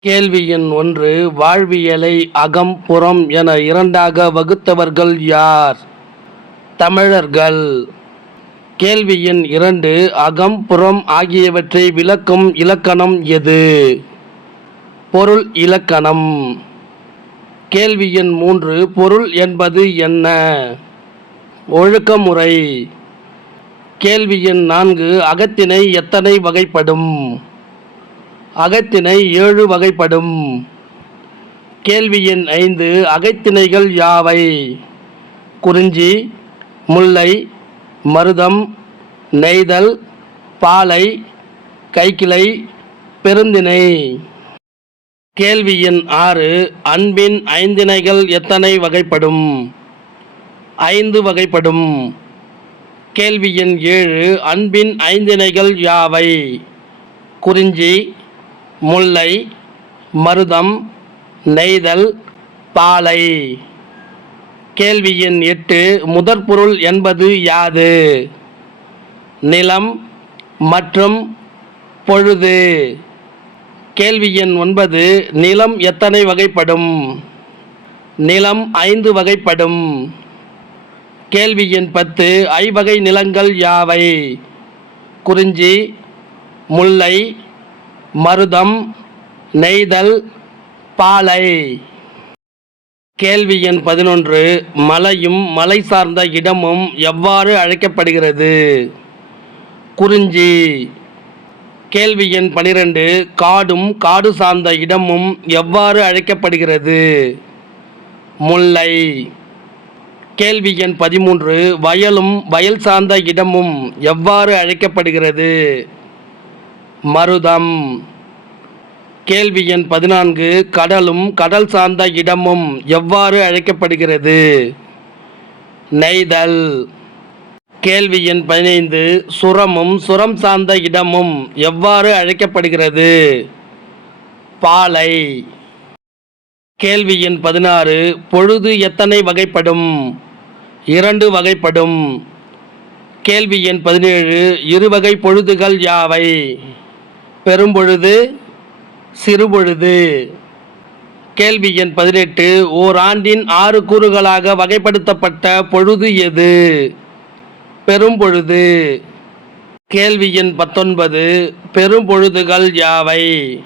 கேள்வி எண் ஒன்று வாழ்வியலை அகம் புறம் என இரண்டாக வகுத்தவர்கள் யார்? தமிழர்கள். கேள்வி எண் இரண்டு அகம் புறம் ஆகியவற்றை விளக்கும் இலக்கணம் எது? பொருள் இலக்கணம். கேள்வி எண் மூன்று பொருள் என்பது என்ன? ஒழுக்கமுறை. கேள்வி எண் நான்கு அகத்தினை எத்தனை வகைப்படும்? அகத்திணை ஏழு வகைப்படும். கேள்வி எண் ஐந்து அகைத்திணைகள் யாவை? குறிஞ்சி முல்லை மருதம் நெய்தல் பாலை கைக்கிளை பெருந்திணை. கேள்வி எண் ஆறு அன்பின் ஐந்திணைகள் எத்தனை வகைப்படும்? ஐந்து வகைப்படும். கேள்வி எண் ஏழு அன்பின் ஐந்திணைகள் யாவை? குறிஞ்சி முல்லை மருதம் நெய்தல் பாலை. கேள்வி எண் எட்டு முதற்பொருள் என்பது யாது? நிலம் மற்றும் பொழுது. கேள்வி எண் ஒன்பது நிலம் எத்தனை வகைப்படும்? நிலம் ஐந்து வகைப்படும். கேள்வி எண் பத்து ஐவகை நிலங்கள் யாவை? குறிஞ்சி முல்லை மருதம் நெய்தல் பாலை. கேள்வி எண் பதினொன்று. மலையும் மலை சார்ந்த இடமும் எவ்வாறு அழைக்கப்படுகிறது? குறிஞ்சி. கேள்வி எண் பனிரெண்டு. காடும் காடு சார்ந்த இடமும் எவ்வாறு அழைக்கப்படுகிறது? முல்லை. கேள்வி எண் பதிமூன்று. வயலும் வயல் சார்ந்த இடமும் எவ்வாறு அழைக்கப்படுகிறது? மருதம். கேள்வி எண் பதினான்கு கடலும் கடல் சார்ந்த இடமும் எவ்வாறு அழைக்கப்படுகிறது? நெய்தல். கேள்வி எண் பதினைந்து சுரமும் சுரம் சார்ந்த இடமும் எவ்வாறு அழைக்கப்படுகிறது? பாலை. கேள்வி எண் பதினாறு பொழுது எத்தனை வகைப்படும்? இரண்டு வகைப்படும். கேள்வி எண் பதினேழு இருவகை பொழுதுகள் யாவை? பெரும்பொழுது சிறுபொழுது. கேள்வி எண் பதினெட்டு ஓராண்டின் ஆறு கூறுகளாக வகைப்படுத்தப்பட்ட பொழுது எது? பெரும்பொழுது. கேள்வி எண் பத்தொன்பது பெரும்பொழுதுகள் யாவை?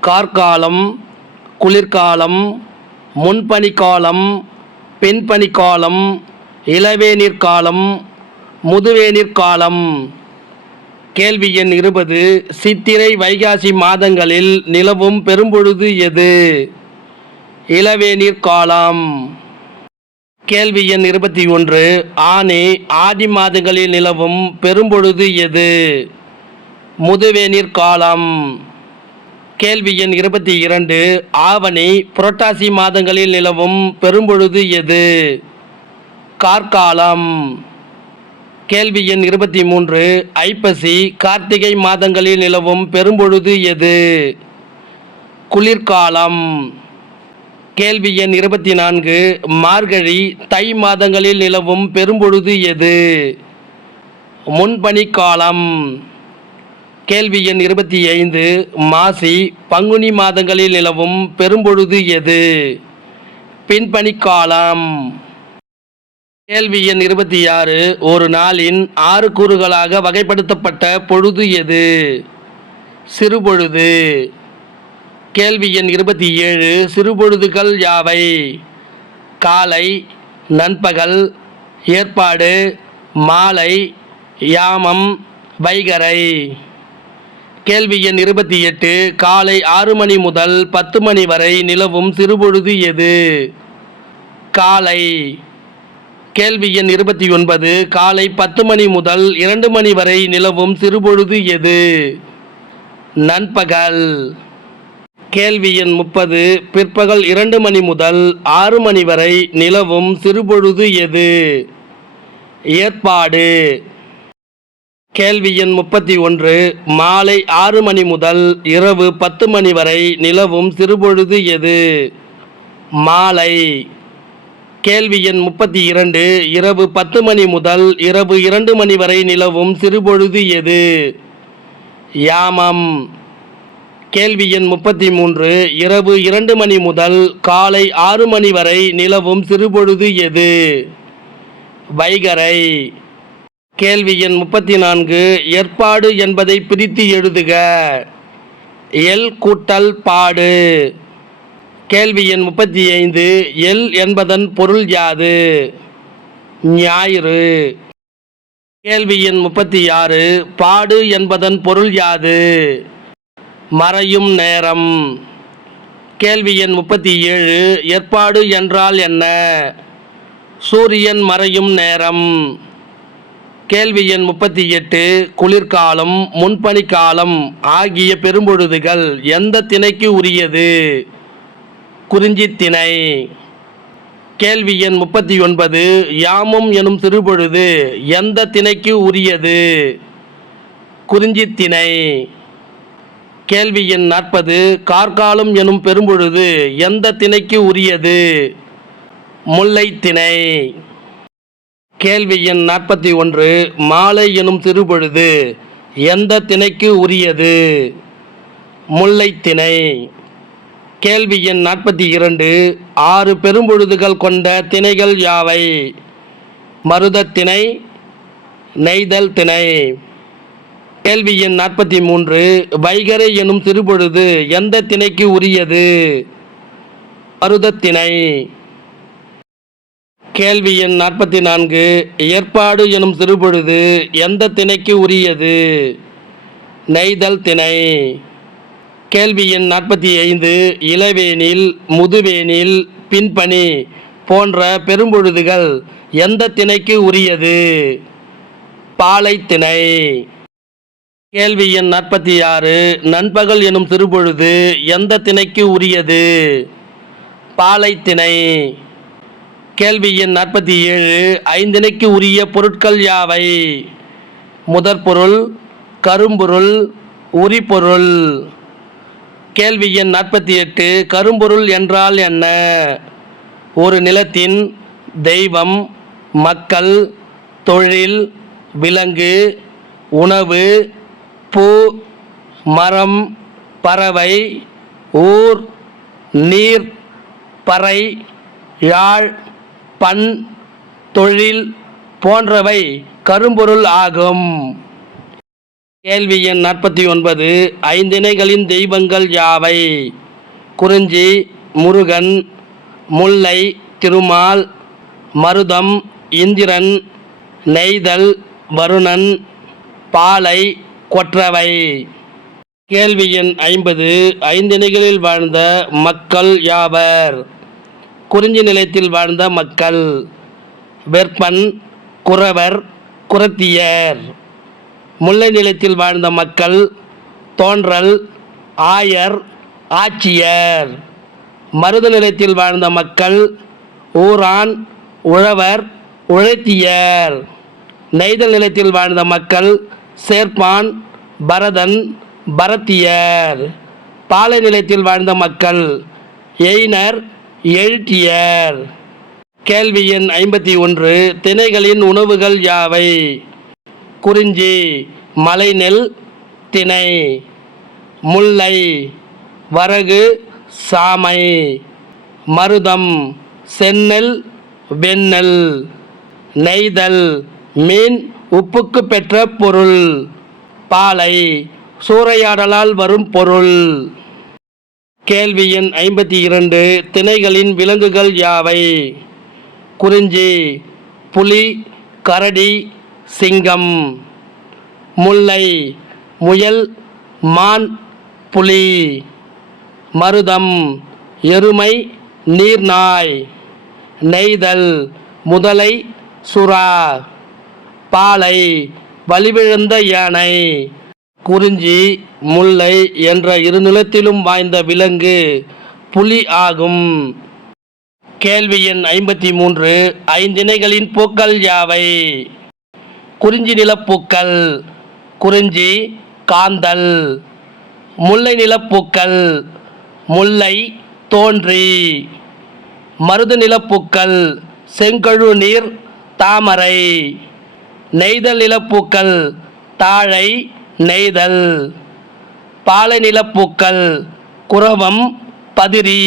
கார்காலம் குளிர்காலம் முன்பனிக்காலம் பின்பனிக்காலம் இளவேநீர்காலம் காலம் காலம் கேள்வி எண் இருபது சித்திரை வைகாசி மாதங்களில் நிலவும் பெரும்பொழுது எது? இளவேநீர் காலம் கேள்வி எண் இருபத்தி ஒன்று ஆனி ஆதி மாதங்களில் நிலவும் பெரும்பொழுது எது? முதுவேநீர் காலம் கேள்வி எண் இருபத்தி இரண்டு ஆவணி புரட்டாசி மாதங்களில் நிலவும் பெரும்பொழுது எது? கார்காலம் கேள்வி எண் இருபத்தி மூன்று. ஐப்பசி கார்த்திகை மாதங்களில் நிலவும் பெரும்பொழுது எது? குளிர்காலம். கேள்வி எண் இருபத்தி நான்கு. மார்கழி தை மாதங்களில் நிலவும் பெரும்பொழுது எது? முன்பனிக்காலம் கேள்வி எண் இருபத்தி ஐந்து. மாசி பங்குனி மாதங்களில் நிலவும் பெரும்பொழுது எது? பின்பனிக்காலம் கேள்வி எண் இருபத்தி ஆறு. ஒரு நாளின் ஆறு கூறுகளாக வகைப்படுத்தப்பட்ட பொழுது எது? சிறுபொழுது கேள்வி எண் இருபத்தி ஏழு. சிறுபொழுதுகள் யாவை? காலை நண்பகல் ஏற்பாடு மாலை யாமம் வைகரை. கேள்வி எண் இருபத்தி எட்டு. காலை ஆறு மணி முதல் பத்து மணி வரை நிலவும் சிறுபொழுது எது? காலை. கேள்வி எண் இருபத்தி ஒன்பது காலை பத்து மணி முதல் இரண்டு மணி வரை நிலவும் சிறுபொழுது எது? நண்பகல். கேள்வி எண் முப்பது பிற்பகல் இரண்டு மணி முதல் ஆறு மணி வரை நிலவும் சிறுபொழுது எது? ஏற்பாடு. கேள்வி எண் முப்பத்தி ஒன்று மாலை ஆறு மணி முதல் இரவு பத்து மணி வரை நிலவும் சிறுபொழுது எது? மாலை. கேள்வி எண் முப்பத்தி இரண்டு இரவு பத்து மணி முதல் இரவு இரண்டு மணி வரை நிலவும் சிறுபொழுது எது? யாமம். கேள்வி எண் முப்பத்தி மூன்று இரவு இரண்டு மணி முதல் காலை ஆறு மணி வரை நிலவும் சிறுபொழுது எது? வைகரை. கேள்வி எண் முப்பத்தி நான்கு ஏற்பாடு என்பதை பிரித்து எழுதுக. எல் கூட்டல் பாடு. கேள்வி எண் முப்பத்தி ஐந்து. எல் என்பதன் பொருள் யாது? ஞாயிறு. கேள்வி எண் முப்பத்தி ஆறு. பாடு என்பதன் பொருள் யாது? மறையும் நேரம். கேள்வி எண் முப்பத்தி ஏழு. ஏற்பாடு என்றால் என்ன? சூரியன் மறையும் நேரம். கேள்வி எண் முப்பத்தி எட்டு. குளிர்காலம் முன்பனிக்காலம் ஆகிய பெரும்பொழுதுகள் எந்த திணைக்கு உரியது? குறிஞ்சித் திணை கேள்வி எண் முப்பத்தி ஒன்பது. யாமும் எனும் சிறுபொழுது எந்த திணைக்கு உரியது? குறிஞ்சித் திணை கேள்வி எண் நாற்பது. கார்காலம் எனும் பெரும்பொழுது எந்த திணைக்கு உரியது? முல்லைத்திணை. கேள்வி எண் நாற்பத்தி ஒன்று. மாலை எனும் சிறுபொழுது எந்த திணைக்கு உரியது? முல்லைத் திணை கேள்வி எண் நாற்பத்தி இரண்டு. ஆறு பெரும்பொழுதுகள் கொண்ட திணைகள் யாவை? மருதத் திணை நெய்தல் திணை. கேள்வி எண் நாற்பத்தி மூன்று. வைகரை எனும் சிறுபொழுது எந்த திணைக்கு உரியது? மருதத் திணை. கேள்வி எண் நாற்பத்தி நான்கு. ஏற்பாடு எனும் சிறுபொழுது எந்த திணைக்கு உரியது? நெய்தல் திணை. கேள்வி எண் நாற்பத்தி ஐந்து இளவேனில் முதுவேனில் பின்பனி போன்ற பெரும்பொழுதுகள் எந்த திணைக்கு உரியது? பாலைத்திணை. கேள்வி எண் நாற்பத்தி ஆறு நண்பகல் எனும் சிறுபொழுது எந்த திணைக்கு உரியது? பாலைத்திணை. கேள்வி எண் நாற்பத்தி ஏழு ஐந்திணைக்கு உரிய பொருட்கள் யாவை? முதற்பொருள் கரும்பொருள் உரிப்பொருள் கேள்வி எண் நாற்பத்தி எட்டு கரும்பொருள் என்றால் என்ன? ஒரு நிலத்தின் தெய்வம் மக்கள் தொழில் விலங்கு உணவு பூ மரம் பறவை ஊர் நீர் பறை யாழ் பண் தொழில் போன்றவை கரும்பொருள் ஆகும். கேள்வி எண் நாற்பத்தி ஒன்பது ஐந்திணைகளின் தெய்வங்கள் யாவை? குறிஞ்சி முருகன் முல்லை திருமால் மருதம் இந்திரன் நெய்தல் வருணன் பாலை கொற்றவை. கேள்வி எண் ஐம்பது ஐந்திணைகளில் வாழ்ந்த மக்கள் யாவர்? குறிஞ்சி நிலையத்தில் வாழ்ந்த மக்கள் வெற்பன் குறவர் குரத்தியர் முல்லை நிலத்தில் வாழ்ந்த மக்கள் தோன்றல் ஆயர் ஆட்சியர். மருத நிலத்தில் வாழ்ந்த மக்கள் ஊரான் உழவர் உழைத்தியர். நெய்தல் நிலத்தில் வாழ்ந்த மக்கள் சேர்ப்பான் பரதன் பரத்தியர். பாலை நிலத்தில் வாழ்ந்த மக்கள் எயினர் எழுத்தியர். கேள்வி எண் ஐம்பத்தி ஒன்று திணைகளின் உணவுகள் யாவை? குறிஞ்சி மலைநெல் திணை முல்லை வரகு சாமை மருதம் செந்நெல் வெண்ணெல் நெய்தல் மீன் உப்புக்கு பெற்ற பொருள். பாலை சூறையாடலால் வரும் பொருள். கேள்வி எண் ஐம்பத்தி இரண்டு திணைகளின் விலங்குகள் யாவை? குறிஞ்சி புலி கரடி சிங்கம் முல்லை முயல் மான் புலி மருதம் எருமை நீர்நாய் நெய்தல் முதலை சுறா பாலை வலிவிழந்த யானை குறிஞ்சி முல்லை என்ற இரு நிலத்திலும் வாய்ந்த விலங்கு புலி ஆகும். கேள்வி எண் ஐம்பத்தி மூன்று ஐந்திணைகளின் பூக்கள் யாவை? குறிஞ்சி நிலப்பூக்கள் குறிஞ்சி காந்தல் முல்லை நிலப்பூக்கள் முல்லை தோன்றி மருது நிலப்பூக்கள் செங்கழு நீர் தாமரை நெய்தல் நிலப்பூக்கள் தாழை நெய்தல் பாலைநிலப்பூக்கள் குரவம் பதிரி.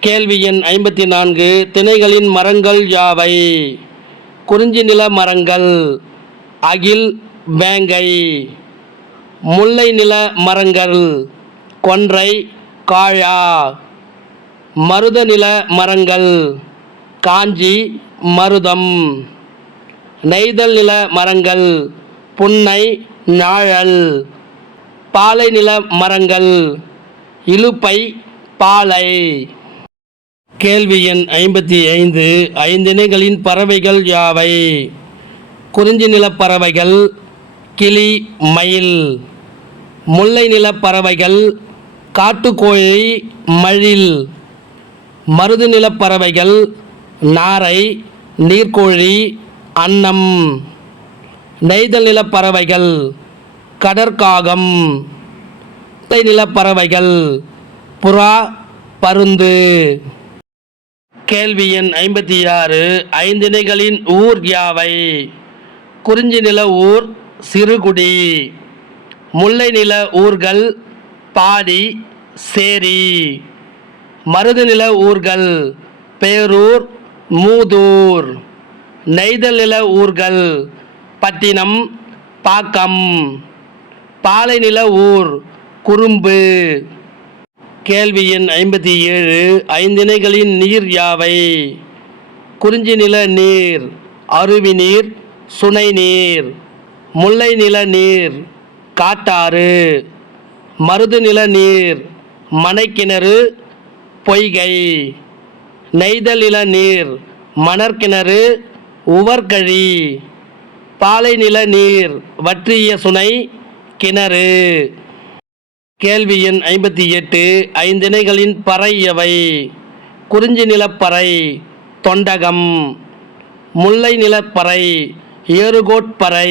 கேள்வி எண் ஐம்பத்தி நான்கு திணைகளின் மரங்கள் யாவை? குறிஞ்சி நில மரங்கள் அகில் வேங்கை முல்லை நில மரங்கள் கொன்றை காழா மருத நில மரங்கள் காஞ்சி மருதம் நெய்தல் நில மரங்கள் புன்னை நாழல் பாலை நில மரங்கள் இலுப்பை பாலை. கேள்வி எண் ஐம்பத்தி ஐந்து. ஐந்திணைகளின் பறவைகள் யாவை? குறிஞ்சி நிலப்பறவைகள் கிளி மயில். முல்லை நிலப்பறவைகள் காட்டுக்கோழி மழில். மருது நிலப்பறவைகள் நாரை நீர்க்கோழி அன்னம். நெய்தல் நிலப்பறவைகள் கடற்காகம். நிலப்பறவைகள் புறா பருந்து. கேள்வி எண் ஐம்பத்தி ஆறு ஐந்திணைகளின் ஊர் யாவை? குறிஞ்சி நில ஊர் சிறுகுடி முல்லை நில ஊர்கள் பாடி சேரி. மருது நில ஊர்கள் பேரூர் மூதூர். நெய்தல் நில ஊர்கள் பட்டினம் பாக்கம். பாலை நில ஊர் குறும்பு. கேள்வி எண் ஐம்பத்தி ஏழு ஐந்திணைகளின் நீர் யாவை? குறிஞ்சி நில நீர் அருவி நீர் சுனை நீர் முல்லை நில நீர் காட்டாறு மருது நில நீர் மனைக்கிணறு பொய்கை. நெய்தல் நில நீர் மணற்கிணறு உவர்கழி. பாலை நில நீர் வற்றிய சுனை கிணறு. கேள்வி எண் ஐம்பத்தி எட்டு ஐந்திணைகளின் பறை எவை குறிஞ்சி நிலப்பறை தொண்டகம். முல்லை நிலப்பறை ஏறுகோட்பறை.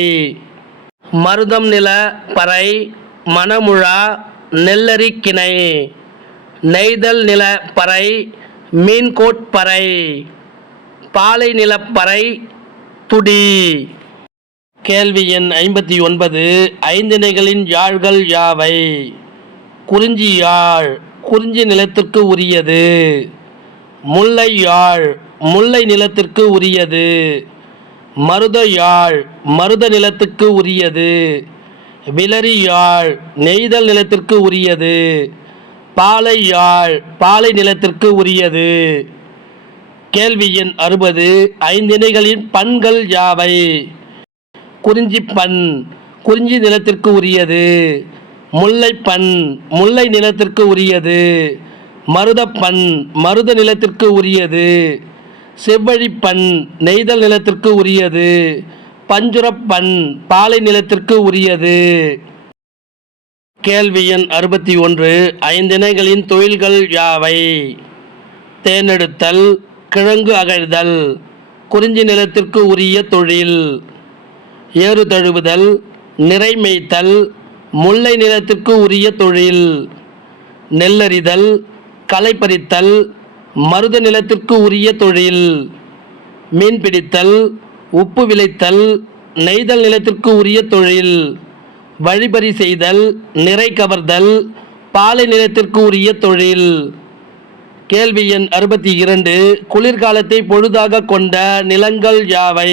மருதம் நில பறை மணமுழா நெல்லரிக்கிணை. நெய்தல் நில பறை மீன்கோட்பறை. பாலை நிலப்பறை துடி. கேள்வி எண் ஐம்பத்தி ஒன்பது ஐந்திணைகளின் யாழ்கள் யாவை? குறிஞ்சி யாழ் குறிஞ்சி நிலத்திற்கு உரியது. முல்லை யாழ் முல்லை நிலத்திற்கு உரியது. மருத யாழ் மருத நிலத்துக்கு உரியது. விலரி யாழ் நெய்தல் நிலத்திற்கு உரியது. பாலை யாழ் பாலை நிலத்திற்கு உரியது. கேள்வி எண் அறுபது ஐந்திணைகளின் பண்கள் யாவை? குறிஞ்சி பண் குறிஞ்சி நிலத்திற்கு உரியது. முல்லைப்பண் முல்லை நிலத்திற்கு உரியது. மருதப்பண் மருத நிலத்திற்கு உரியது. செவ்வழிப்பண் நெய்தல் நிலத்திற்கு உரியது. பஞ்சுரப்பண் பாலை நிலத்திற்கு உரியது. கேள்வி எண் அறுபத்தி ஒன்று. ஐந்திணைகளின் தொழில்கள் யாவை? தேனெடுத்தல் கிழங்கு அகழ்தல் குறிஞ்சி நிலத்திற்கு உரிய தொழில். ஏறு தழுவுதல் நிறை மேய்த்தல் முல்லை நிலத்திற்கு உரிய தொழில் நெல்லறிதல் களை பறித்தல் மருத நிலத்திற்கு உரிய தொழில் மீன் பிடித்தல் உப்பு விளைத்தல் நெய்தல் நிலத்திற்கு உரிய தொழில் வழிபறி செய்தல் நிறை கவர்தல் பாலை நிலத்திற்கு உரிய தொழில். கேள்வி எண் அறுபத்தி இரண்டு குளிர்காலத்தை பொழுதாக கொண்ட நிலங்கள் யாவை?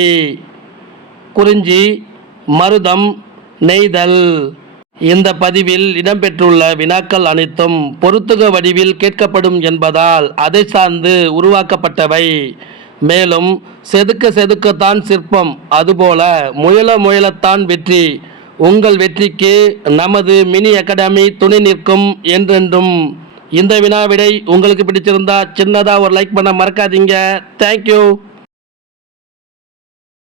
குறிஞ்சி மருதம் நெய்தல். இந்த பதிவில் இடம்பெற்றுள்ள வினாக்கள் அனைத்தும் பொருத்துக வடிவில் கேட்கப்படும் என்பதால் அதை சார்ந்து உருவாக்கப்பட்டவை. மேலும் செதுக்க செதுக்கத்தான் சிற்பம். அதுபோல முயல முயலத்தான் வெற்றி. உங்கள் வெற்றிக்கு நமது மினி அகாடமி துணை நிற்கும் என்றென்றும். இந்த வினாவிடை உங்களுக்கு பிடிச்சிருந்தா சின்னதாக ஒரு லைக் பண்ண மறக்காதீங்க. தேங்க்யூ